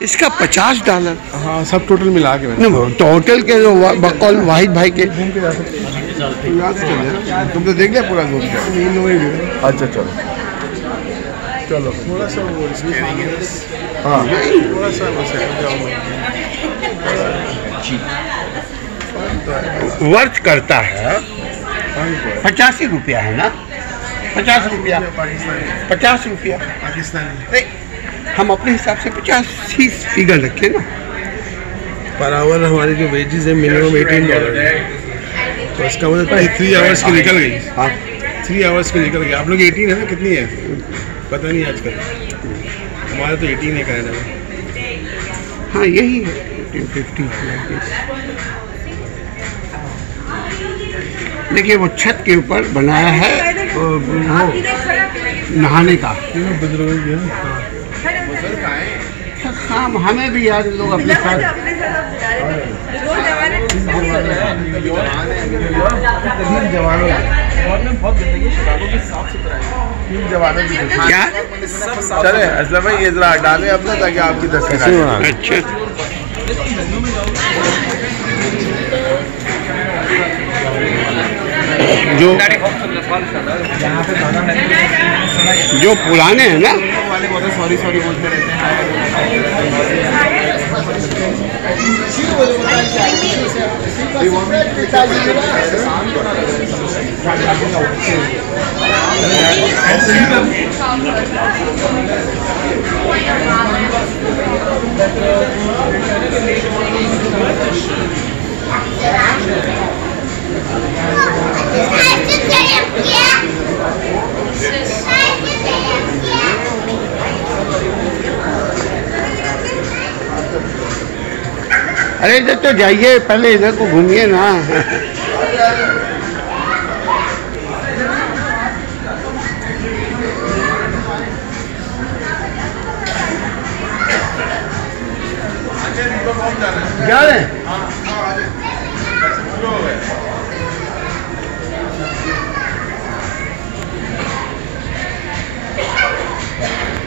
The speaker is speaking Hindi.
इसका $50। हाँ, सब टोटल मिला के टोटल के बकौल वाहिद भाई के घूम के जा सकते तुम तो देख लिया पूरा घूम के। अच्छा चलो चलो थोड़ा सा वो हाँ थोड़ा सा वर्थ करता है। 85 रुपया है ना, 50 रुपया 50 रुपया पाकिस्तानी। हम अपने हिसाब से 50 ही फिगर रखे ना। पर आवर हमारी जो वेजेस है मिनिमम $18 है, तो इसका मतलब 3 आवर्स की निकल गई। हाँ 3 आवर्स की निकल गई। आप लोग 18 है ना, कितनी है पता नहीं आजकल, हमारा तो 18 है कनाडा में। हाँ यही है 1850। देखिए वो छत के ऊपर बनाया है वो नहाने का। हाँ हमें भी यार लोग अपने साथ क्या चले असलम भाई ये जरा डालें अपने ताकि आपकी तस्वीर। अच्छा जो पुराने हैं ना सॉरी बोलते रहते हैं। अरे इधर तो जाइए, पहले इधर को घूमिए ना। जा रहे हैं।